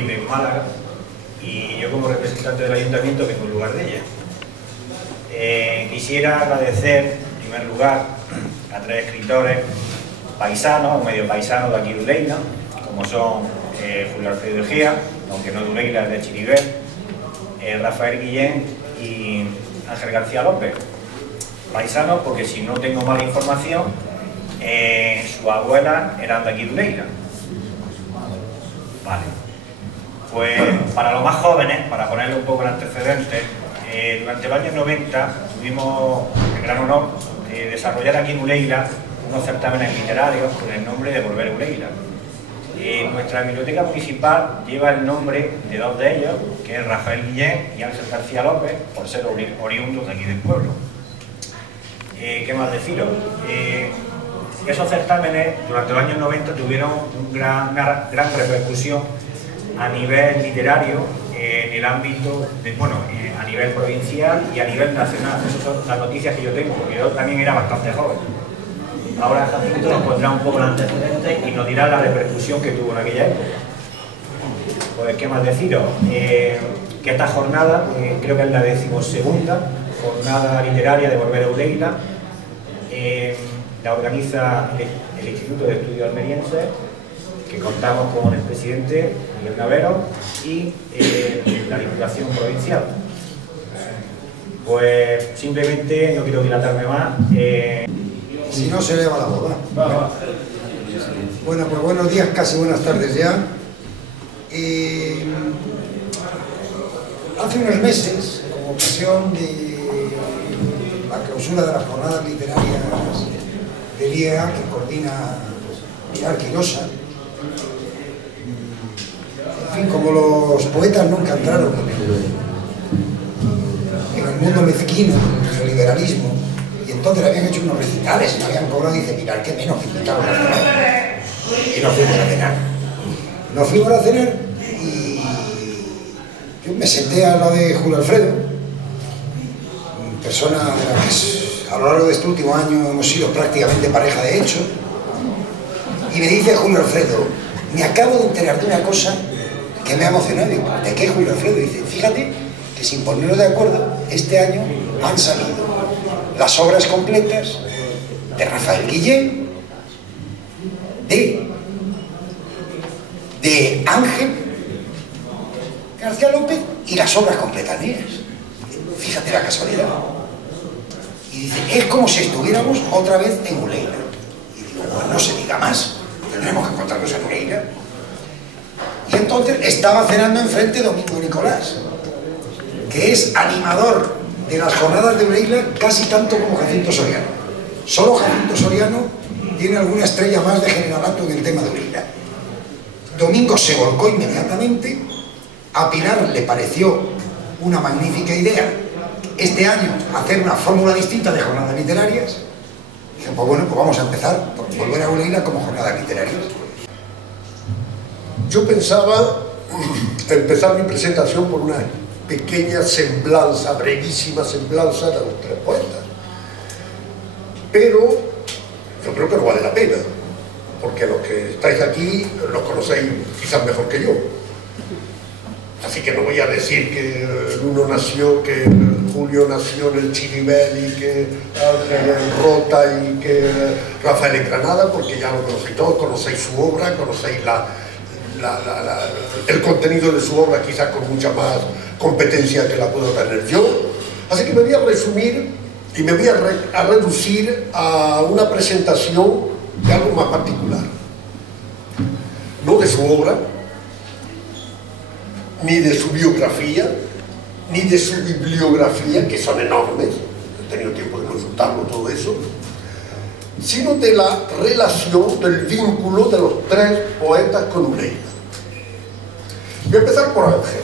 vive en Málaga y yo como representante del ayuntamiento vengo en lugar de ella. Quisiera agradecer en primer lugar a tres escritores paisanos o medio paisanos de aquí de Uleila, como son Julio Alfredo Egea, aunque no de Uleila, es de Chiribel, Rafael Guillén y Ángel García López. Paisanos porque, si no tengo mala información, sus abuelas eran de aquí de Uleila. Vale. Pues para los más jóvenes, para ponerle un poco el antecedente, durante los años 90 tuvimos el gran honor de desarrollar aquí en Uleila unos certámenes literarios con el nombre de Volver a Uleila. Nuestra biblioteca municipal lleva el nombre de dos de ellos, que es Rafael Guillén y Ángel García López, por ser oriundos de aquí del pueblo. ¿Qué más deciros? Esos certámenes durante los años 90 tuvieron una gran repercusión a nivel literario, en el ámbito, a nivel provincial y a nivel nacional. Esas son las noticias que yo tengo, porque yo también era bastante joven. Ahora Jacinto nos pondrá un poco el antecedente y nos dirá la repercusión que tuvo en aquella época. Pues, ¿qué más deciros? Que esta jornada, creo que es la 12ª jornada literaria de Volver a Uleila, la organiza el Instituto de Estudios Almerienses, que contamos con el presidente Miguel Navero y la Diputación Provincial. Pues simplemente, no quiero dilatarme más. Si no, se eleva la boda. Bueno, pues buenos días, casi buenas tardes ya. Hace unos meses, como ocasión de la clausura de las jornadas literarias del IEA, que coordina Pilar Quirosa, en fin, como los poetas nunca entraron en el mundo mezquino del liberalismo, y entonces habían hecho unos recitales y no habían cobrado, y dice Pilar, ¿qué menos que invitaros a cenar? Y nos fuimos a cenar. Nos fuimos a cenar y yo me senté al lado de Julio Alfredo, persona de la que a lo largo de este último año hemos sido prácticamente pareja de hecho, y me dice Julio Alfredo, me acabo de enterar de una cosa que me ha emocionado. ¿De qué, Julio Alfredo? Dice, fíjate que sin ponernos de acuerdo, este año han salido las obras completas de Rafael Guillén, de Ángel García López y las obras completas mías. Fíjate la casualidad. Y dice, es como si estuviéramos otra vez en Uleila. Y digo, pues no se diga más, tendremos que encontrarnos en Uleila. Y entonces estaba cenando enfrente Domingo Nicolás, que es animador de las jornadas de Uleila casi tanto como Jacinto Soriano. Solo Jacinto Soriano tiene alguna estrella más de generalato en el tema de Uleila. Domingo se volcó inmediatamente, a Pilar le pareció una magnífica idea este año hacer una fórmula distinta de jornadas literarias. Dije, pues bueno, pues vamos a empezar por Volver a Uleila como jornadas literarias. Yo pensaba empezar mi presentación por una pequeña semblanza, brevísima semblanza de los tres poetas. Pero yo creo que no vale la pena, porque los que estáis aquí los conocéis quizás mejor que yo. Así que no voy a decir que el uno nació, que Julio nació en el Chiribel y que Ángel en Rota y que Rafael en Granada, porque ya lo conocéis todos, conocéis su obra, conocéis el contenido de su obra quizás con mucha más competencia que la puedo tener yo. Así que me voy a resumir y me voy a reducir a una presentación de algo más particular. No de su obra, ni de su biografía, ni de su bibliografía, que son enormes, he tenido tiempo de consultarlo todo eso, sino de la relación, del vínculo de los tres poetas con Uleila. Voy a empezar por Ángel.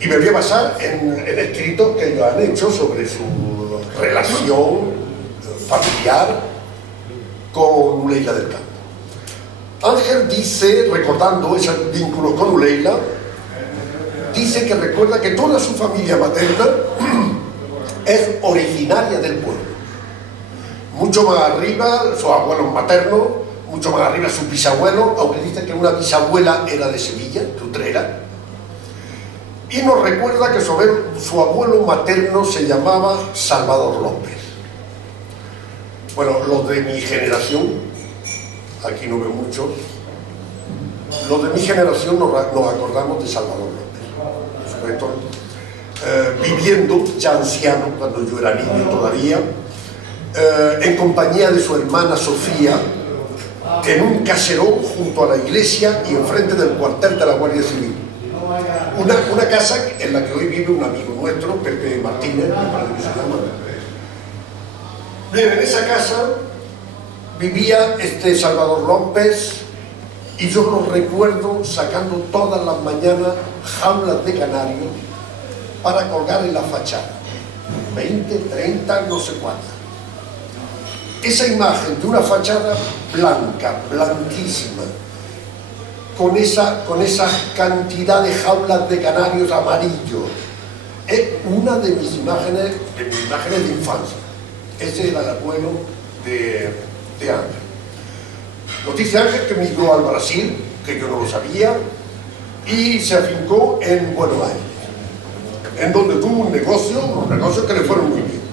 Y me voy a basar en escritos que ellos han hecho sobre su relación familiar con Uleila del Campo. Ángel dice, recordando ese vínculo con Uleila, dice que recuerda que toda su familia materna es originaria del pueblo. Mucho más arriba, sus abuelos maternos, mucho más arriba su bisabuelo, aunque dice que una bisabuela era de Sevilla, de Utrera, y nos recuerda que su abuelo materno se llamaba Salvador López. Bueno, los de mi generación, aquí no veo muchos, los de mi generación nos acordamos de Salvador López, por supuesto, viviendo ya anciano, cuando yo era niño todavía, en compañía de su hermana Sofía, en un caserón junto a la iglesia y enfrente del cuartel de la Guardia Civil. Una casa en la que hoy vive un amigo nuestro, Pepe Martínez, me parece que se llama. Bien, en esa casa vivía Salvador López, y yo lo recuerdo sacando todas las mañanas jaulas de canarios para colgar en la fachada, 20, 30, no sé cuántas. Esa imagen de una fachada blanca, blanquísima, con esa cantidad de jaulas de canarios amarillos, es una de mis imágenes de infancia. Ese era el abuelo de Ángel. Nos dice Ángel que migró al Brasil, que yo no lo sabía, y se afincó en Buenos Aires, en donde tuvo un negocio que le fueron muy bien.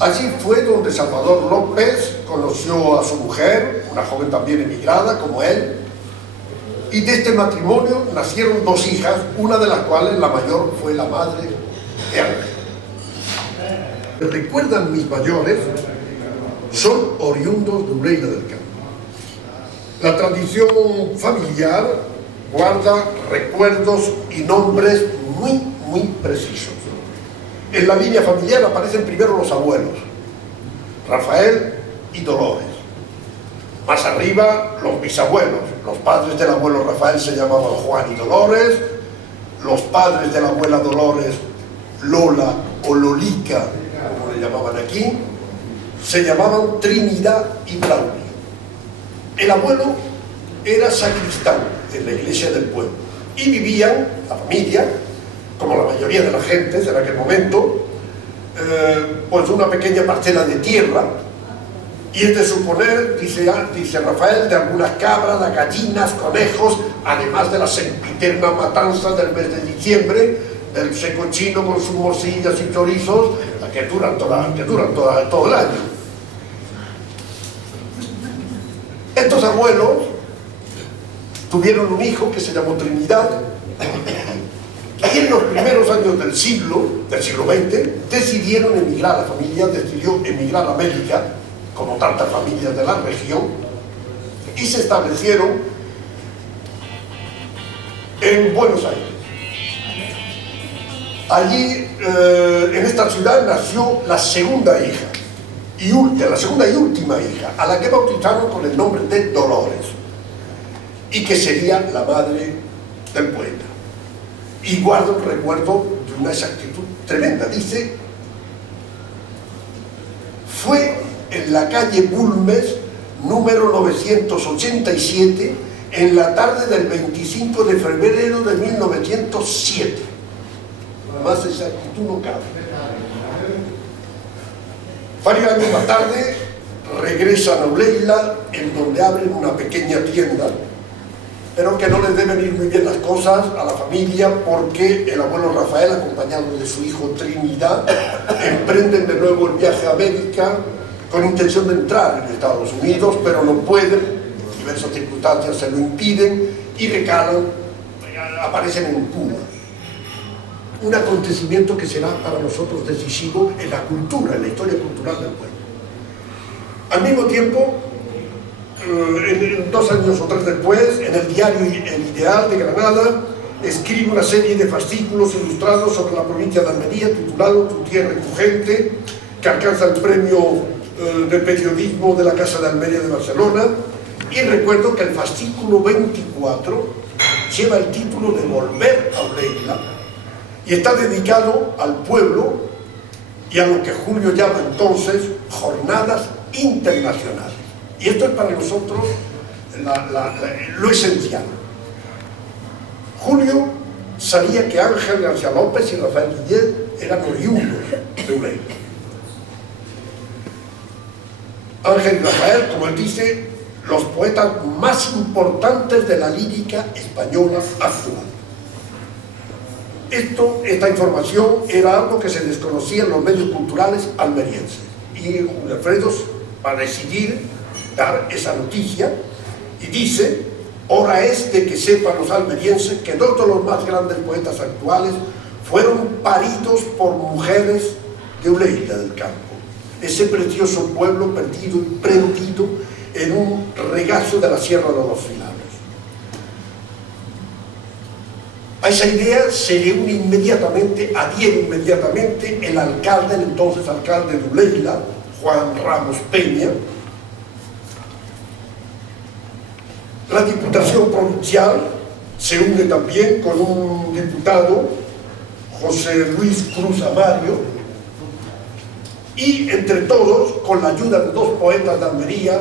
Allí fue donde Salvador López conoció a su mujer, una joven también emigrada como él, y de este matrimonio nacieron dos hijas, una de las cuales, la mayor, fue la madre de Ángel. Recuerdan mis mayores, son oriundos de Uleira del Campo. La tradición familiar guarda recuerdos y nombres muy precisos. En la línea familiar aparecen primero los abuelos, Rafael y Dolores. Más arriba, los bisabuelos. Los padres del abuelo Rafael se llamaban Juan y Dolores. Los padres de la abuela Dolores, Lola o Lolica, como le llamaban aquí, se llamaban Trinidad y Braulio. El abuelo era sacristán en la iglesia del pueblo y vivían, la familia, como la mayoría de las gentes en aquel momento, pues una pequeña parcela de tierra, y es de suponer, dice Rafael, de algunas cabras, de gallinas, conejos, además de la sempiterna matanza del mes de diciembre, del seco chino con sus morcillas y chorizos, que duran todo el año. Estos abuelos tuvieron un hijo que se llamó Trinidad, y en los primeros años del siglo XX, decidieron emigrar, la familia decidió emigrar a América, como tantas familias de la región, y se establecieron en Buenos Aires. Allí, en esta ciudad, nació la segunda hija, la segunda y última hija, a la que bautizaron con el nombre de Dolores, y que sería la madre del poeta. Y guardo el recuerdo de una exactitud tremenda. Dice, fue en la calle Bulnes, número 987, en la tarde del 25 de febrero de 1907. Más exactitud no cabe. Varios años más tarde regresan a Uleila, en donde abren una pequeña tienda, pero que no les deben ir muy bien las cosas a la familia, porque el abuelo Rafael, acompañado de su hijo Trinidad, emprenden de nuevo el viaje a América con intención de entrar en Estados Unidos, pero no pueden, diversas circunstancias se lo impiden, y recalan, aparecen en Cuba. Un acontecimiento que será para nosotros decisivo en la cultura, en la historia cultural del pueblo. Al mismo tiempo, 2 años o 3 después, en el diario El Ideal de Granada, escribe una serie de fascículos ilustrados sobre la provincia de Almería, titulado Tu tierra y tu gente, que alcanza el premio de periodismo de la Casa de Almería de Barcelona. Y recuerdo que el fascículo 24 lleva el título de Volver a Uleila, y está dedicado al pueblo y a lo que Julio llama entonces Jornadas Internacionales. Y esto es para nosotros lo esencial. Julio sabía que Ángel García López y Rafael Guillet eran oriundos de Uleila. Ángel y Rafael, como él dice, los poetas más importantes de la lírica española actual. Esta información era algo que se desconocía en los medios culturales almerienses, y Julio Alfredo va a decidir dar esa noticia y dice: hora es de que sepan los almerienses que dos de los más grandes poetas actuales fueron paridos por mujeres de Uleila del Campo, ese precioso pueblo perdido y prendido en un regazo de la Sierra de los Filares. A esa idea se le une inmediatamente, adhiere inmediatamente el alcalde, el entonces alcalde de Uleila, Juan Ramos Peña. La Diputación Provincial se une también con un diputado, José Luis Cruz Amario, y entre todos, con la ayuda de dos poetas de Almería,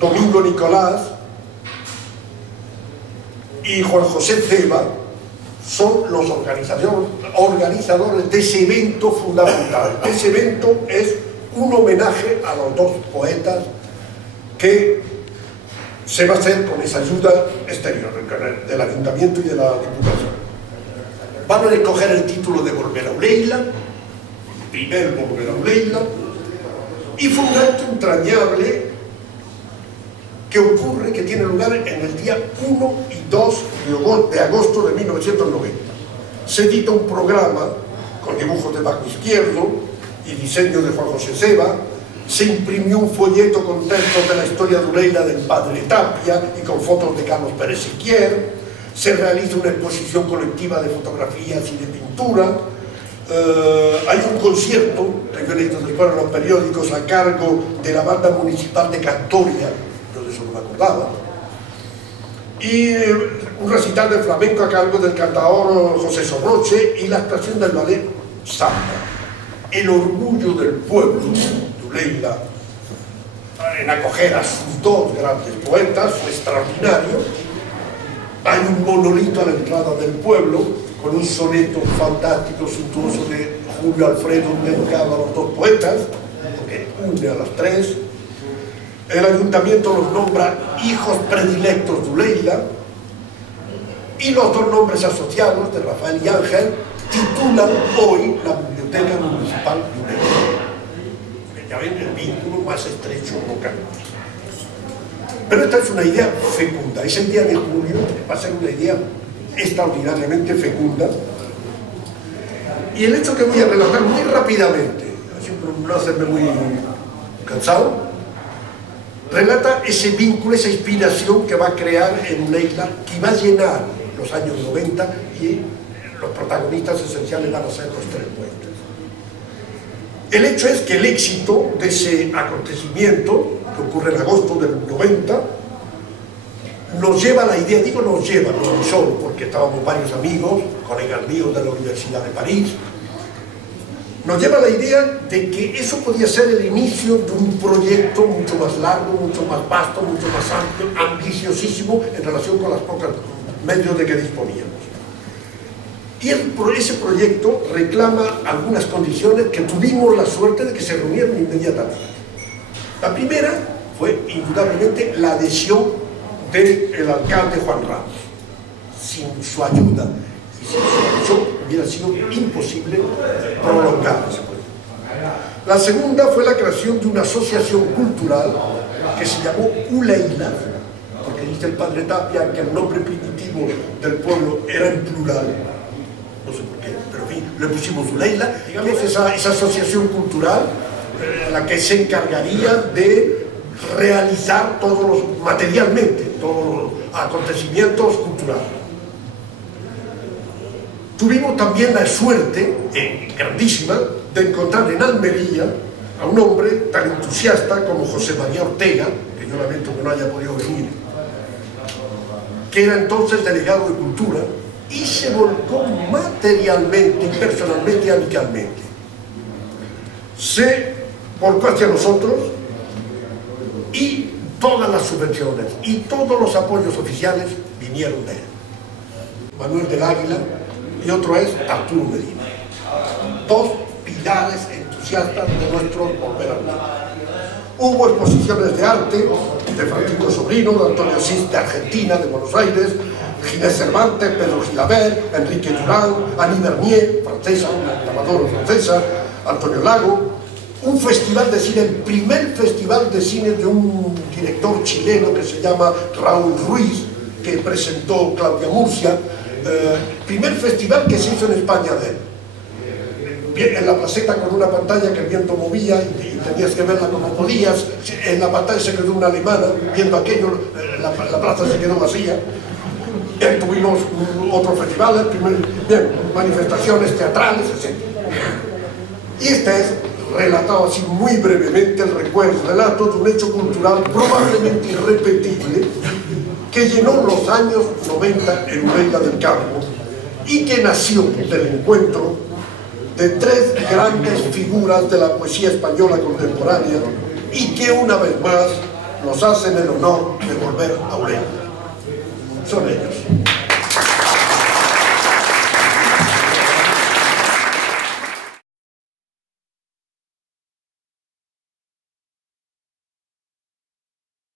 Domingo Nicolás y Juan José Ceba, son los organizadores de ese evento fundamental. Ese evento es un homenaje a los dos poetas que se va a hacer con esa ayuda exterior del Ayuntamiento y de la Diputación. Van a escoger el título de Volver a Uleila, primer Volver a Uleila, y fue un acto entrañable que ocurre, que tiene lugar en el día 1 y 2 de agosto de 1990. Se edita un programa con dibujos de Baco Izquierdo y diseño de Juan José Ceba. Se imprimió un folleto con textos de la historia de Uleila del padre Tapia y con fotos de Carlos Pérez Siquier. Se realiza una exposición colectiva de fotografías y de pintura. Hay un concierto, que yo he leído después en los periódicos, a cargo de la banda municipal de Cantoria, yo de eso no me acordaba, y un recital de flamenco a cargo del cantador José Sorroche y la actuación del ballet Samba. El orgullo del pueblo de Uleila en acoger a sus dos grandes poetas fue extraordinario. Hay un monolito a la entrada del pueblo con un soneto fantástico, suntuoso de Julio Alfredo dedicado a los dos poetas, que une a las tres. El ayuntamiento los nombra hijos predilectos de Uleila, y los dos nombres asociados, de Rafael y Ángel, titulan hoy la Biblioteca Municipal de Uleila. Ya ven el vínculo más estrecho local. Pero esta es una idea fecunda. Esa idea de Julio va a ser una idea extraordinariamente fecunda. Y el hecho que voy a relatar muy rápidamente, así por no hacerme muy cansado, relata ese vínculo, esa inspiración que va a crear en Uleila, que va a llenar los años 90, y los protagonistas esenciales van a ser los tres poetas. El hecho es que el éxito de ese acontecimiento, que ocurre en agosto del 90, nos lleva a la idea, digo nos lleva, no solo, porque estábamos varios amigos, colegas míos de la Universidad de París, nos lleva a la idea de que eso podía ser el inicio de un proyecto mucho más largo, mucho más vasto, mucho más amplio, ambiciosísimo en relación con los pocos medios de que disponíamos. Y ese proyecto reclama algunas condiciones que tuvimos la suerte de que se reunieron inmediatamente. La primera fue indudablemente la adhesión del alcalde Juan Ramos. Sin su ayuda y sin su adhesión hubiera sido imposible prolongar ese proyecto. La segunda fue la creación de una asociación cultural que se llamó Uleila, porque dice el padre Tapia que el nombre primitivo del pueblo era en plural, no sé por qué, pero en fin, le pusimos Uleila, digamos, esa asociación cultural, la que se encargaría de realizar materialmente todos los acontecimientos culturales. Tuvimos también la suerte, grandísima, de encontrar en Almería a un hombre tan entusiasta como José María Ortega, que yo lamento que no haya podido venir, que era entonces delegado de Cultura, y se volcó materialmente, personalmente y amicalmente. Se volcó hacia nosotros, y todas las subvenciones y todos los apoyos oficiales vinieron de él. Manuel del Águila y otro es Arturo Medina. Dos pilares entusiastas de nuestro Volver a Uleila. Hubo exposiciones de arte de Francisco Sobrino, de Antonio Asís de Argentina, de Buenos Aires, Ginés Cervantes, Pedro Gilabert, Enrique Durán, Annie Bernier, francesa, una grabadora francesa, Antonio Lago. Un festival de cine, el primer festival de cine de un director chileno que se llama Raúl Ruiz, que presentó Claudia Murcia, primer festival que se hizo en España de él. Bien, en la placeta con una pantalla que el viento movía y tenías que verla como podías. En la pantalla se quedó una alemana viendo aquello, la plaza se quedó vacía. Tuvimos otros festivales, bien, manifestaciones teatrales, etc. Y este es relatado así muy brevemente el relato de un hecho cultural probablemente irrepetible que llenó los años 90 en Ureila del Campo y que nació del encuentro de tres grandes figuras de la poesía española contemporánea y que una vez más nos hacen el honor de volver a Ureila. Son ellos.